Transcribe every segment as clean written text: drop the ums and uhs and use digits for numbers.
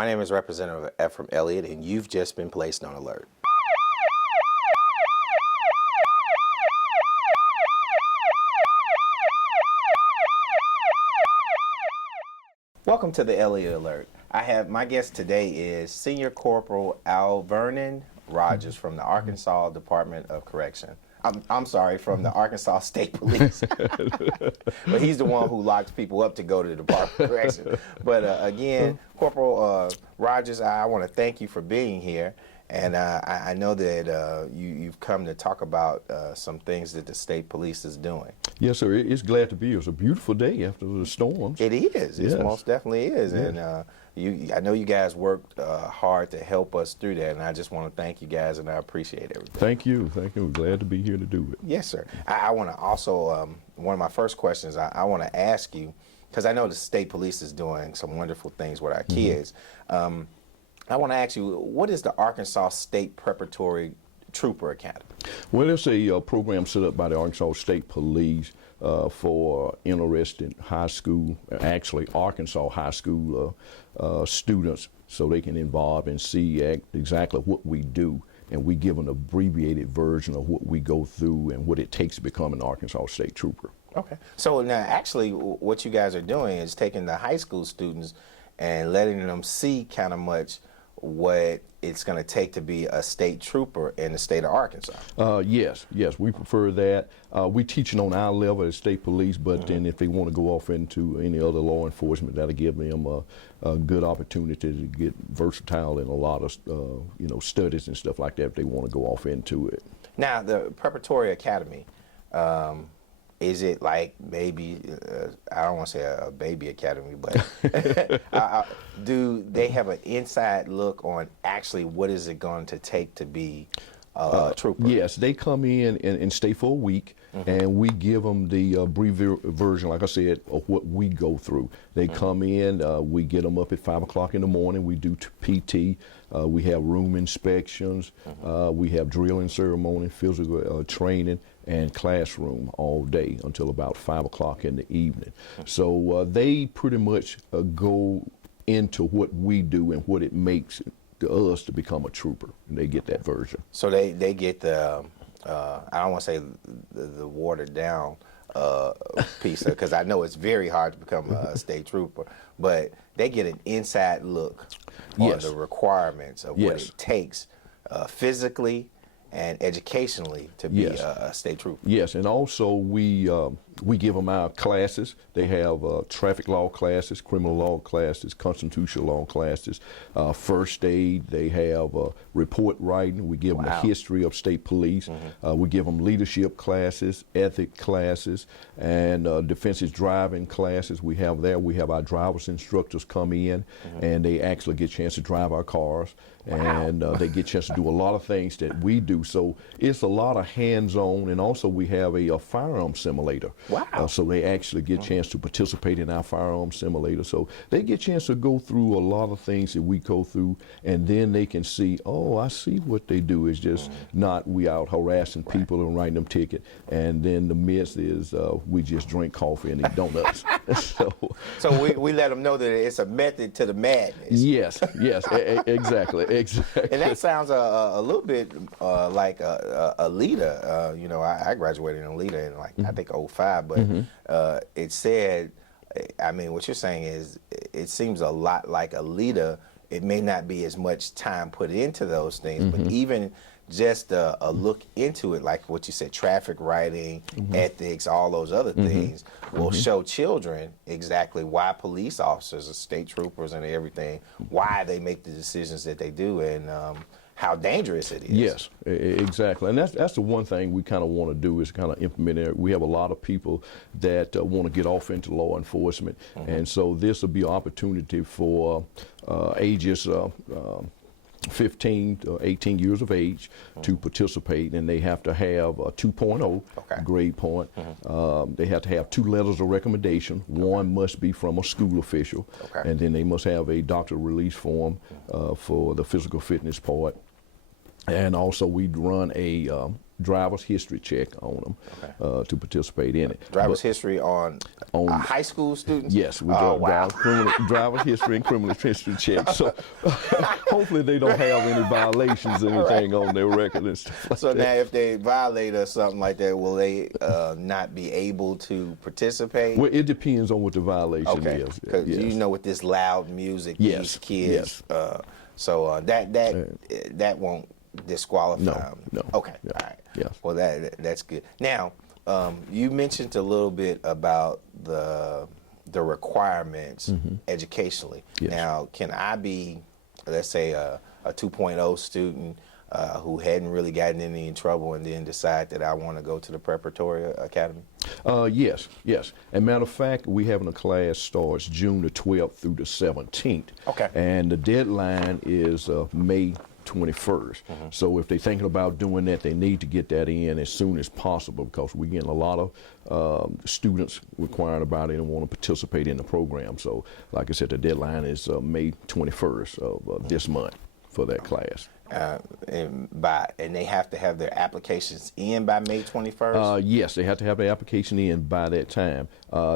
My name is Representative Efrem Elliott, and you've just been placed on alert. Welcome to the Elliott Alert. My guest today is Senior Corporal Alvernon Rogers from the Arkansas Department of Correction. I'm sorry, from the Arkansas State Police. But he's the one who locks people up to go to the Department of Correction. But again, Corporal Rogers, I want to thank you for being here. And I know that you've come to talk about some things that the state police is doing. Yes, sir. It's glad to be here. It's a beautiful day after the storms. It is. It most definitely is. Yes. And I know you guys worked hard to help us through that, and I just want to thank you guys, and I appreciate everything. Thank you. Thank you. I'm glad to be here to do it. Yes, sir. I want to also, one of my first questions I want to ask you, because I know the state police is doing some wonderful things with our kids. I want to ask you, what is the Arkansas State Preparatory Trooper Academy? Well, it's a program set up by the Arkansas State Police for interested high school, actually Arkansas high school students, so they can involve and see exactly what we do, and we give an abbreviated version of what we go through and what it takes to become an Arkansas State Trooper. Okay. So now actually what you guys are doing is taking the high school students and letting them see kind of much what it's going to take to be a state trooper in the state of Arkansas. Yes, we prefer that. We teach it on our level as state police, but then if they want to go off into any other law enforcement, that'll give them a good opportunity to get versatile in a lot of studies and stuff like that if they want to go off into it. Now, the Preparatory Academy, is it like maybe, I don't want to say a baby academy, but do they have an inside look on actually what is it going to take to be a trooper? Yes, they come in and stay for a week, and we give them the brief version, like I said, of what we go through. They come in, we get them up at 5 o'clock in the morning, we do PT, we have room inspections, we have drilling ceremony, physical training, and classroom all day until about 5 o'clock in the evening. So they pretty much go into what we do and what it makes us to become a trooper, and they get that version. So they get the, I don't want to say the watered down piece, because I know it's very hard to become a state trooper, but they get an inside look on the requirements of what it takes physically and educationally to be a state trooper. Yes, and also we give them our classes. They have traffic law classes, criminal law classes, constitutional law classes, first aid. They have report writing. We give them a history of state police. We give them leadership classes, ethic classes, and defensive driving classes. We have there. We have our driver's instructors come in, and they actually get a chance to drive our cars. And they get a chance to do a lot of things that we do. So it's a lot of hands-on, and also we have a firearm simulator. Wow. So they actually get a chance to participate in our firearm simulator. So they get a chance to go through a lot of things that we go through, and then they can see, oh, I see what they do is just not we out harassing people and writing them tickets, and then the midst is we just drink coffee and eat donuts. So we let them know that it's a method to the madness. Yes, exactly. And that sounds a little bit like a leader. I graduated in leader in I think 05, but it said, I mean, what you're saying is it seems a lot like a leader. It may not be as much time put into those things, but even just a look into it, like what you said, traffic writing, ethics, all those other things, will show children exactly why police officers or state troopers and everything, why they make the decisions that they do, and how dangerous it is. Yes, exactly. And that's the one thing we kind of want to do is kind of implement it. We have a lot of people that want to get off into law enforcement, and so this will be an opportunity for ages 15 to 18 years of age to participate, and they have to have a 2.0 grade point. They have to have 2 letters of recommendation. One must be from a school official, and then they must have a doctor release form for the physical fitness part. And also we'd run a driver's history check on them to participate in it. Driver's history on high school students? Yes, we wow. driver's history and criminal history check. So hopefully they don't have any violations or anything on their record and stuff like So that. now if they violate or something like that, will they not be able to participate? Well, it depends on what the violation is. Because you know, with this loud music, these kids, so that won't disqualify them. No. Okay, Yeah. all right. Yes. Well, that's good. Now, you mentioned a little bit about the requirements educationally. Yes. Now, can I be, let's say, a 2.0 student who hadn't really gotten any trouble and then decide that I want to go to the preparatory academy? Yes. As a matter of fact, we having a class starts June the 12th through the 17th. Okay. And the deadline is May 21st. So if they're thinking about doing that, they need to get that in as soon as possible, because we're getting a lot of students inquiring about it and want to participate in the program. So like I said, the deadline is May 21st of this month for that class. And they have to have their applications in by May 21st? Yes, they have to have their application in by that time.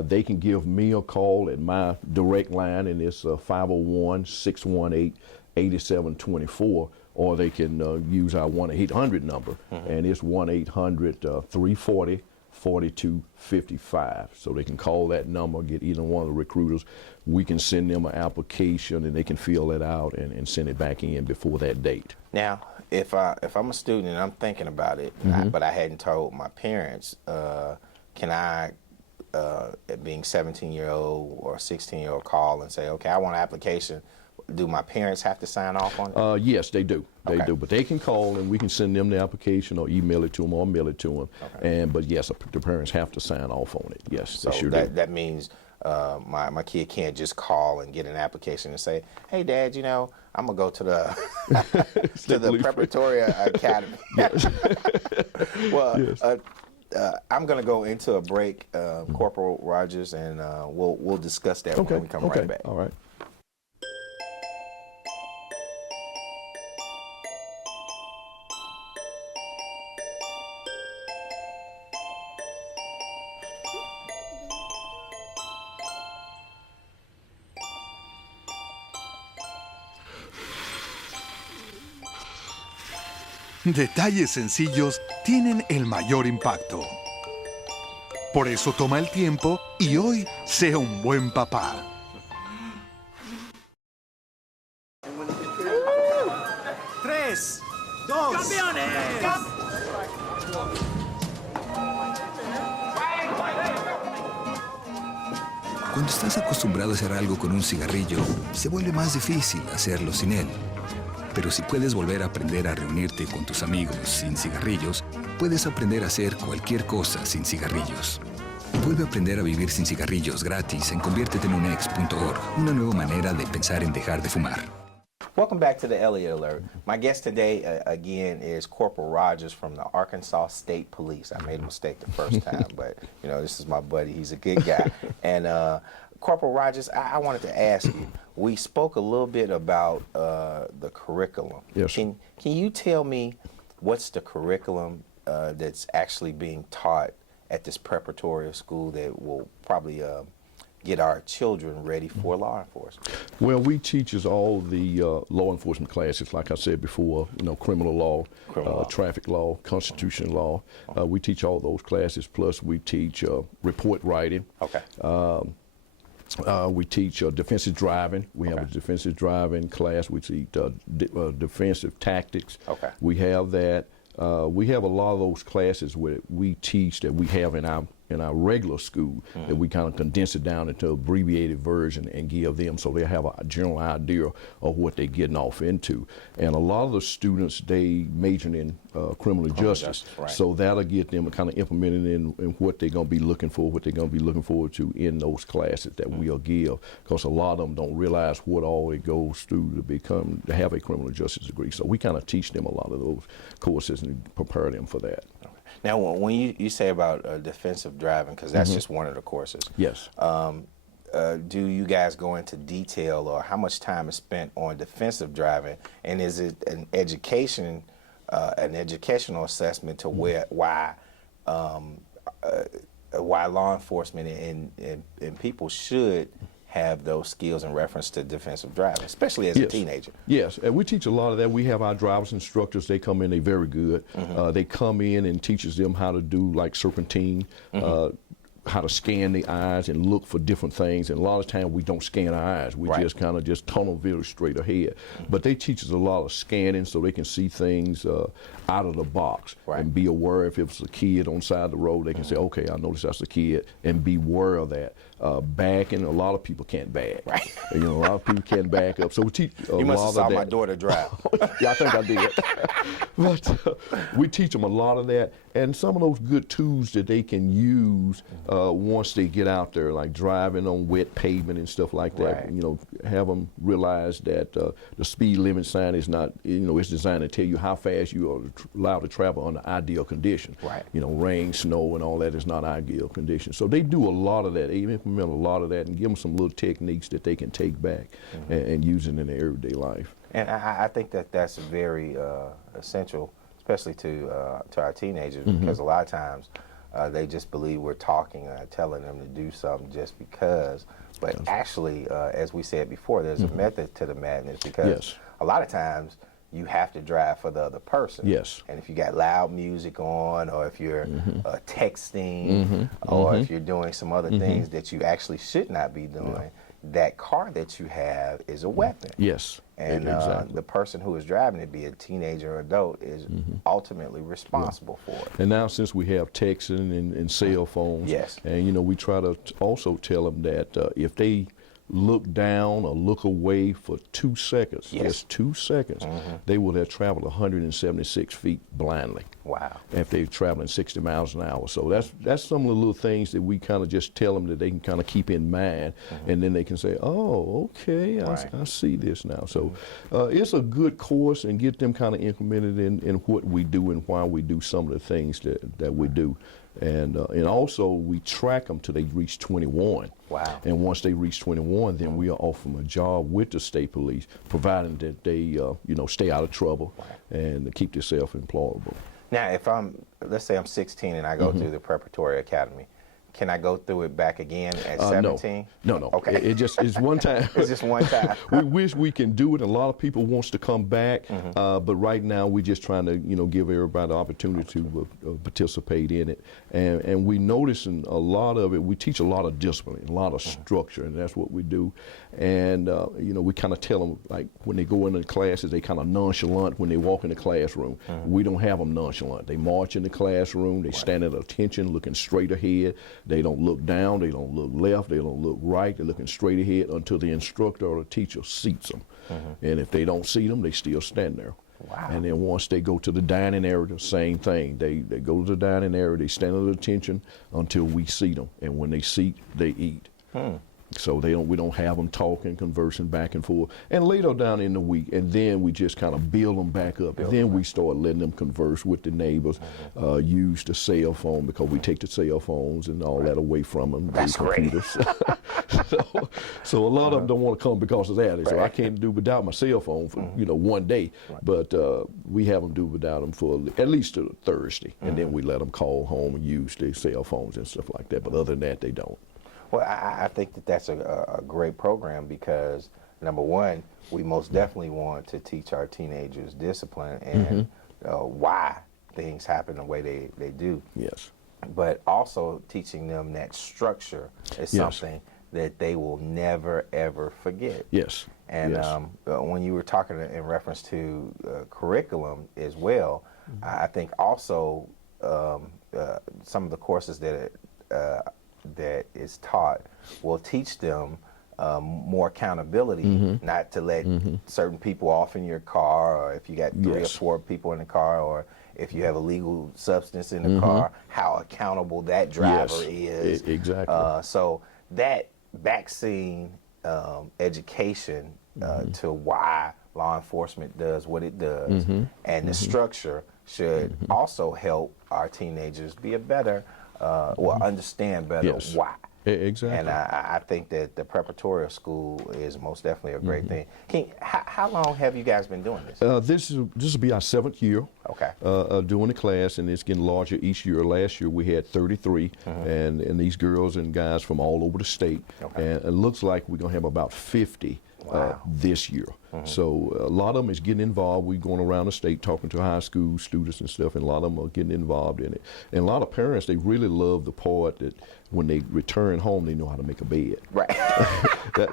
They can give me a call at my direct line, and it's 501-618-8724, or they can use our 1-800 number, and it's 1-800-340-4255. So they can call that number, get either one of the recruiters. We can send them an application, and they can fill it out and send it back in before that date. Now, if I'm a student and I'm thinking about it, but I hadn't told my parents, can I, being 17-year-old or 16-year-old, call and say, okay, I want an application? Do my parents have to sign off on it? Yes, they do. They do. But they can call, and we can send them the application or email it to them or mail it to them. But yes, the parents have to sign off on it. Yes, So they sure do. that means my kid can't just call and get an application and say, hey, Dad, I'm going to go to the to the preparatory academy. Well, I'm going to go into a break, Corporal Rogers, and we'll discuss that when we come right back. All right. Detalles sencillos tienen el mayor impacto. Por eso toma el tiempo y hoy sea un buen papá. ¡Tres! ¡Dos! ¡Campeones! Cuando estás acostumbrado a hacer algo con un cigarrillo, se vuelve más difícil hacerlo sin él. Pero si puedes volver a aprender a reunirte con tus amigos sin cigarrillos, puedes aprender a hacer cualquier cosa sin cigarrillos. Vuelve a aprender a vivir sin cigarrillos gratis en conviertetenonex.org, una nueva manera de pensar en dejar de fumar. Welcome back to the Elliott Alert. My guest today, again, is Corporal Rogers from the Arkansas State Police. I made a mistake the first time, but, this is my buddy. He's a good guy. And Corporal Rogers, I wanted to ask you, we spoke a little bit about the curriculum. Yes. Can you tell me what's the curriculum that's actually being taught at this preparatory school that will probably get our children ready for law enforcement? Well, we teach all the law enforcement classes, like I said before, criminal law, traffic law, constitutional law. We teach all those classes, plus we teach report writing. Okay. We teach defensive driving. We have a defensive driving class. We teach defensive tactics. Okay. We have that. We have a lot of those classes where we teach that we have in our regular school, that we kind of condense it down into an abbreviated version and give them, so they have a general idea of what they're getting off into. And a lot of the students, they major in criminal justice, right. so that'll get them kind of implemented in what they're going to be looking for, what they're going to be looking forward to in those classes that we'll give, because a lot of them don't realize what all it goes through to have a criminal justice degree. So we kind of teach them a lot of those courses and prepare them for that. Now, when you say about defensive driving, because that's just one of the courses. Yes. Do you guys go into detail, or how much time is spent on defensive driving, and is it an education an educational assessment to why law enforcement and people should have those skills in reference to defensive driving, especially as a teenager. Yes, and we teach a lot of that. We have our driver's instructors. They come in, they're very good. They come in and teaches them how to do like serpentine, how to scan the eyes and look for different things. And a lot of times we don't scan our eyes. We just kind of just tunnel very straight ahead. But they teach us a lot of scanning so they can see things out of the box and be aware if it's a kid on the side of the road, they can say, okay, I noticed that's a kid, and be aware of that. Backing, a lot of people can't back. You know, a lot of people can't back up. So we teach a lot of that. You must have saw my daughter drive. Yeah, I think I did. But we teach them a lot of that, and some of those good tools that they can use once they get out there, like driving on wet pavement and stuff like that. You know, have them realize that the speed limit sign is not, you know, it's designed to tell you how fast you are allowed to travel under ideal conditions. You know, rain, snow, and all that is not ideal conditions. So they do a lot of that. They implement a lot of that and give them some little techniques that they can take back and use it in their everyday life. And I think that that's very essential, especially to our teenagers, because a lot of times they just believe we're talking and telling them to do something just because. But actually, as we said before, there's a method to the madness, because a lot of times you have to drive for the other person. And if you got loud music on, or if you're texting, or if you're doing some other things that you actually should not be doing, that car that you have is a weapon. And the person who is driving it, be a teenager or adult, is ultimately responsible for it. And now, since we have texting and cell phones, and you know, we try to also tell them that if they look down or look away for 2 seconds, just 2 seconds, they will have traveled 176 feet blindly. If they're traveling 60 miles an hour. So that's some of the little things that we kind of just tell them that they can kind of keep in mind, and then they can say, oh, okay, I see this now. So it's a good course, and get them kind of implemented in what we do and why we do some of the things that we do. And also we track them till they reach 21. And once they reach 21, then we offer them a job with the state police, providing that they you know, stay out of trouble and keep themselves employable. Now, if let's say I'm 16 and I go through the preparatory academy, can I go through it back again at 17? No. Okay. It's one time. It's just one time. We wish we can do it. A lot of people wants to come back, but right now we're just trying to, you know, give everybody the opportunity to participate in it. And we noticing a lot of it. We teach a lot of discipline, a lot of structure, and that's what we do. And you know, we kind of tell them, like, when they go into the classes, they kind of nonchalant when they walk in the classroom. We don't have them nonchalant. They march in the classroom. They stand at attention, looking straight ahead. They don't look down, they don't look left, they don't look right, they're looking straight ahead until the instructor or the teacher seats them. And if they don't see them, they still stand there. And then once they go to the dining area, the same thing. They go to the dining area, they stand at attention until we seat them. And when they seat, they eat. So we don't have them talking, conversing back and forth. And later down in the week, and then we just kind of build them back up. And then we start letting them converse with the neighbors, use the cell phone, because we take the cell phones and all that away from them. That's great. So a lot of them don't want to come because of that. So I can't do without my cell phone for you know, one day. But we have them do without them for at least till Thursday. And then we let them call home and use their cell phones and stuff like that. But other than that, they don't. Well, I think that that's a great program, because, number one, we most definitely want to teach our teenagers discipline and why things happen the way they do. But also teaching them that structure is something that they will never, ever forget. And when you were talking in reference to curriculum as well, I think also some of the courses that is taught will teach them more accountability, not to let certain people off in your car, or if you got 3 or 4 people in the car, or if you have illegal substance in the car, how accountable that driver is. So that vaccine education to why law enforcement does what it does, and the structure should also help our teenagers be a better, understand better why. Exactly. And I think that the preparatory school is most definitely a great thing. How long have you guys been doing this? This will be our 7th year. Okay. Doing the class, and it's getting larger each year. Last year we had 33, and these girls and guys from all over the state. Okay. And it looks like we're gonna have about 50 this year. So a lot of them is getting involved. We're going around the state talking to high school students and stuff, and a lot of them are getting involved in it. And a lot of parents, they really love the part that when they return home, they know how to make a bed. Right.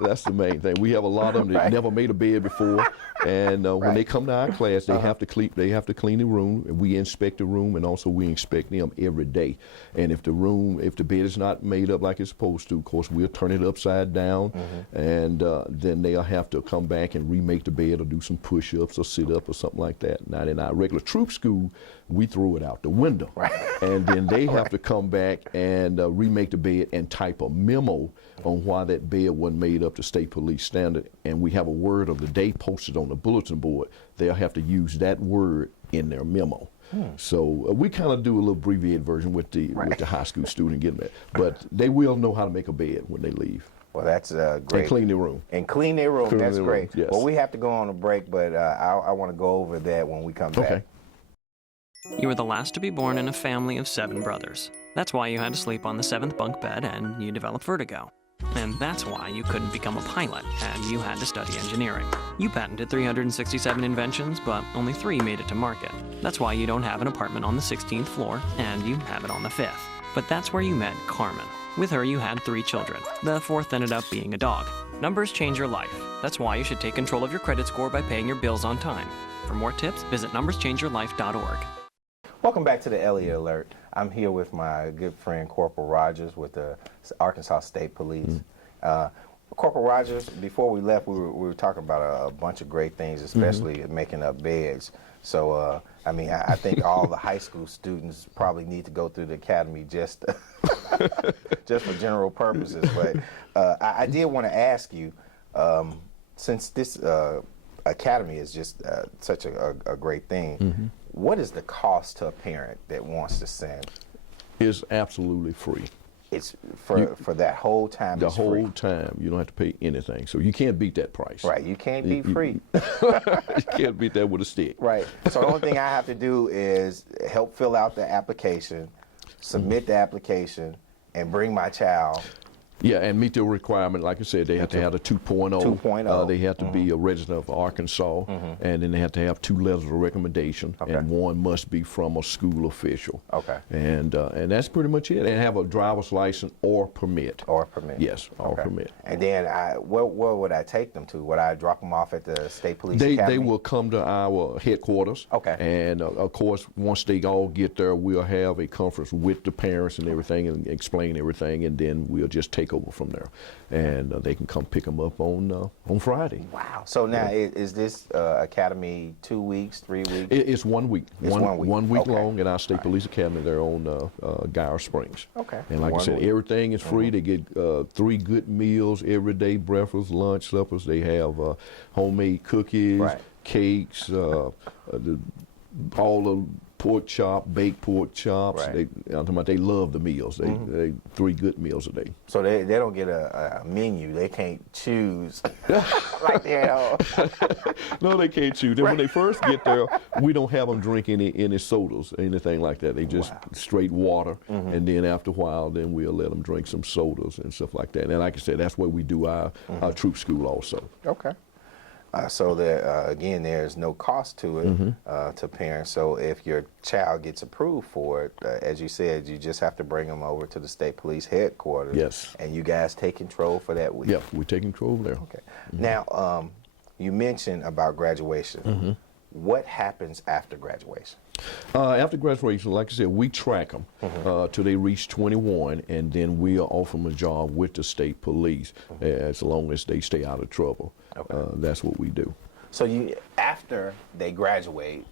That's the main thing. We have a lot of them that never made a bed before, and when they come to our class, they have to clean. They have to clean the room. We inspect the room, and also we inspect them every day. And if the bed is not made up like it's supposed to, of course, we'll turn it upside down, and then they'll have to come back and remake the bed or do some push-ups or sit-up or something like that. Now, in our regular troop school, we throw it out the window, and then they have to come back and remake the bed and type a memo on why that bed wasn't made up to state police standard, and we have a word of the day posted on the bulletin board. They'll have to use that word in their memo. So we kind of do a little abbreviated version with the high school student getting that, but they will know how to make a bed when they leave. Well, that's great. And clean their room. And clean their room. That's great. Yes. Well, we have to go on a break, but I want to go over that when we come back. Okay. You were the last to be born in a family of 7 brothers. That's why you had to sleep on the 7th bunk bed and you developed vertigo. And that's why you couldn't become a pilot and you had to study engineering. You patented 367 inventions, but only 3 made it to market. That's why you don't have an apartment on the 16th floor and you have it on the 5th. But that's where you met Carmen. With her, you had 3 children. The 4th ended up being a dog. Numbers change your life. That's why you should take control of your credit score by paying your bills on time. For more tips, visit numberschangeyourlife.org. Welcome back to the Elliott Alert. I'm here with my good friend Corporal Rogers with the Arkansas State Police. Corporal Rogers, before we left, we were talking about a bunch of great things, especially making up beds. So, I mean, I think all the high school students probably need to go through the academy just for general purposes. But I did want to ask you, since this academy is just such a great thing, what is the cost to a parent that wants to send? It's absolutely free. It's for that whole time. The it's whole free. time, you don't have to pay anything. So you can't beat that price. Right, you can't be free. You can't beat that with a stick. Right. So the only thing I have to do is help fill out the application, submit the application, and bring my child. Yeah, and meet the requirement. Like I said, they have to have a 2.0. 2.0. They have to be a resident of Arkansas, and then they have to have 2 letters of recommendation, and 1 must be from a school official. Okay. And that's pretty much it. And have a driver's license or permit. Or permit. Yes, or permit. And then where would I take them to? Would I drop them off at the State Police Academy? They will come to our headquarters. Okay. And of course, once they all get there, we'll have a conference with the parents and everything and explain everything, and then we'll just take over from there, and they can come pick them up on Friday. Wow. So now is this academy 2 weeks, 3 weeks? It's 1 week. It's 1 week. 1 week Okay. long at our State Police Academy there on Guyer Springs. Okay. And like I said, everything is free. They get 3 good meals every day: breakfast, lunch, suppers. They have homemade cookies, cakes, all the pork chop, baked pork chops. Right. They love the meals. They 3 good meals a day. So they don't get a menu. They can't choose like they No, they can't choose. Then when they first get there, we don't have them drink any sodas or anything like that. They just straight water, and then after a while, then we'll let them drink some sodas and stuff like that. And like I said, that's where we do our troop school also. Okay. So that again, there's no cost to it to parents. So if your child gets approved for it, as you said, you just have to bring them over to the State Police headquarters. Yes. And you guys take control for that week. Yeah, we take control there. Okay. Now, you mentioned about graduation. What happens after graduation? After graduation, like I said, we track them till they reach 21, and then we'll offer them a job with the State Police as long as they stay out of trouble. Okay. That's what we do. So after they graduate,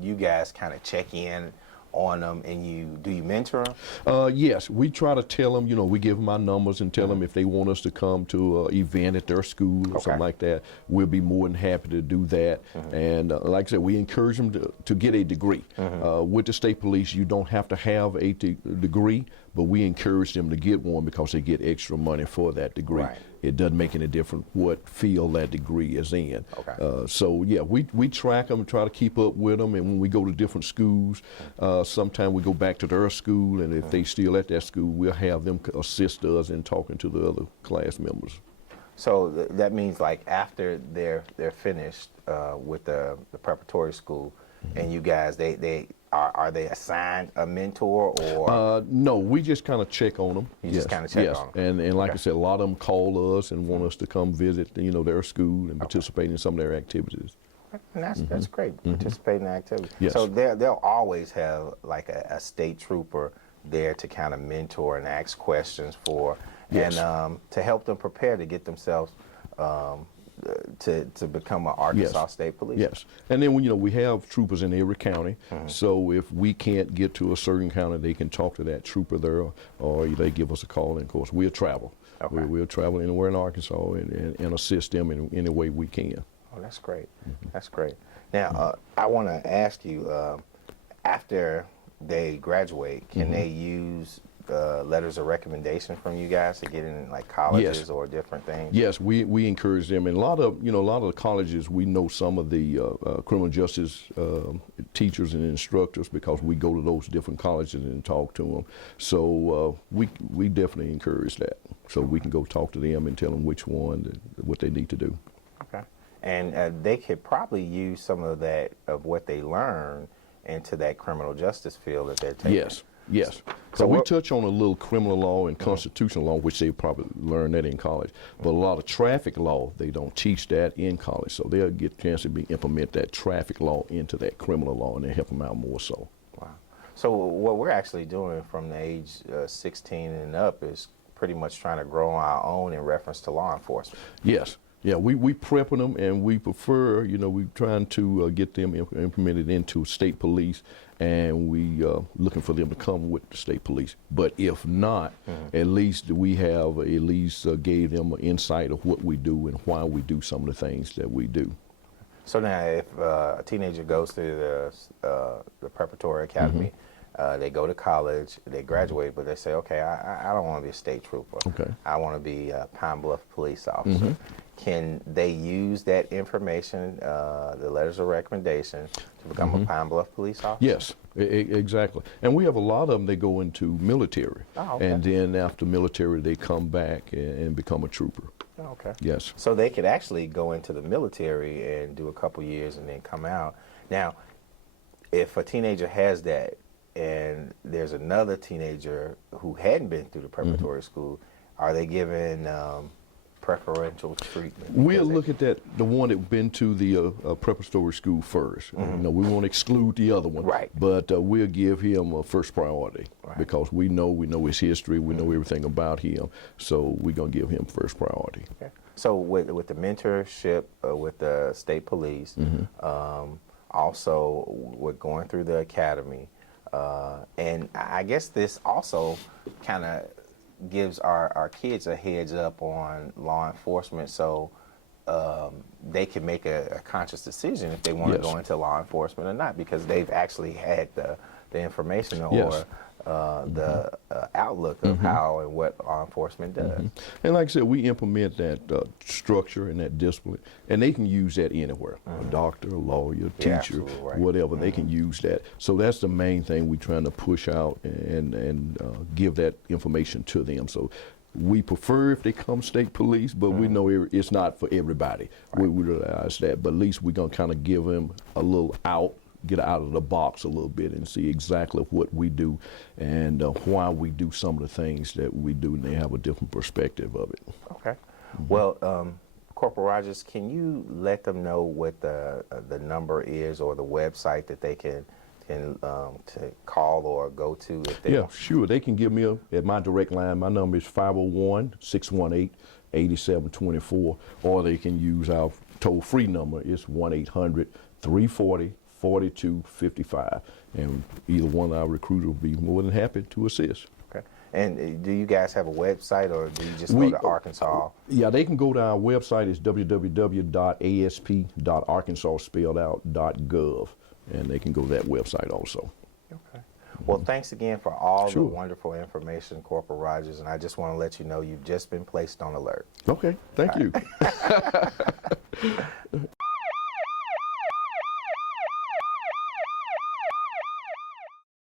you guys kind of check in on them, and do you mentor them? Yes, we try to tell them, we give them our numbers and tell them if they want us to come to an event at their school or something like that, we'll be more than happy to do that. And like I said, we encourage them to get a degree. With the state police, you don't have to have a degree, but we encourage them to get one because they get extra money for that degree. Right. It doesn't make any difference what field that degree is in. Okay. So yeah, we track them and try to keep up with them. And when we go to different schools, sometimes we go back to their school, and if they still at that school, we'll have them assist us in talking to the other class members. So that means like after they're finished with the preparatory school, and you guys, are they assigned a mentor or? No, we just kind of check on them. You just kind of check on them. And like I said, a lot of them call us and want us to come visit, their school and participate in some of their activities. And that's great, participate in the activities. Yes. So they'll always have like a state trooper there to kind of mentor and ask questions for, Yes. and to help them prepare to get themselves to become an Arkansas State Police. Yes, and then we have troopers in every county. So if we can't get to a certain county, they can talk to that trooper there, or they give us a call. And of course, we'll travel. Okay. We'll travel anywhere in Arkansas and assist them in any way we can. Oh, that's great. That's great. Now, I want to ask you, after they graduate, can they use letters of recommendation from you guys to get in like colleges or different things? Yes, we encourage them, and a lot of the colleges, we know some of the criminal justice teachers and instructors because we go to those different colleges and talk to them. So we definitely encourage that, so we can go talk to them and tell them which one, what they need to do. Okay, and they could probably use some of that of what they learn into that criminal justice field that they're taking. Yes. So So we touch on a little criminal law and constitutional law, which they probably learn that in college. But a lot of traffic law, they don't teach that in college. So they'll get a chance to implement that traffic law into that criminal law, and they help them out more so. Wow. So what we're actually doing from the age 16 and up is pretty much trying to grow our own in reference to law enforcement. Yes. Yeah, we prepping them, and we prefer, we trying to get them implemented into state police, and we looking for them to come with the state police. But if not, at least we have gave them an insight of what we do and why we do some of the things that we do. So now, if a teenager goes through the preparatory academy, they go to college, they graduate, but they say, okay, I don't want to be a state trooper. Okay. I want to be a Pine Bluff police officer. Can they use that information, the letters of recommendation, to become a Pine Bluff police officer? Yes, exactly. And we have a lot of them, they go into military. Oh, okay. And then after military, they come back and become a trooper. Okay. Yes. So they could actually go into the military and do a couple years and then come out. Now, if a teenager has that and there's another teenager who hadn't been through the preparatory school, are they given preferential treatment? We'll look at that, the one that's been to the preparatory school first. We won't exclude the other one. Right. But we'll give him a first priority because we know his history, we know everything about him, so we're going to give him first priority. Okay. So with the mentorship with the state police, also with going through the academy, and I guess this also kind of gives our kids a heads up on law enforcement, so they can make a conscious decision if they want to go into law enforcement or not, because they've actually had the information or the outlook of how and what law enforcement does. And like I said, we implement that structure and that discipline, and they can use that anywhere. A doctor, a lawyer, teacher, whatever, they can use that. So that's the main thing we're trying to push out and give that information to them. So we prefer if they come state police, but we know it's not for everybody. We realize that, but at least we're going to kind of give them a little get out of the box a little bit and see exactly what we do and why we do some of the things that we do, and they have a different perspective of it. Okay. Well, Corporal Rogers, can you let them know what the number is or the website that they can to call or go to? If they want? Sure. They can give me at my direct line. My number is 501-618-8724, or they can use our toll-free number. It's 1-800-340-5885. 4255. And either one of our recruiters will be more than happy to assist. Okay. And do you guys have a website, or do you just go to Arkansas? Yeah, they can go to our website. It's www.asp.arkansas.gov, and they can go to that website also. Okay. Well, thanks again for all Sure. the wonderful information, Corporal Rogers, and I just want to let you know you've just been placed on alert. Okay, thank you.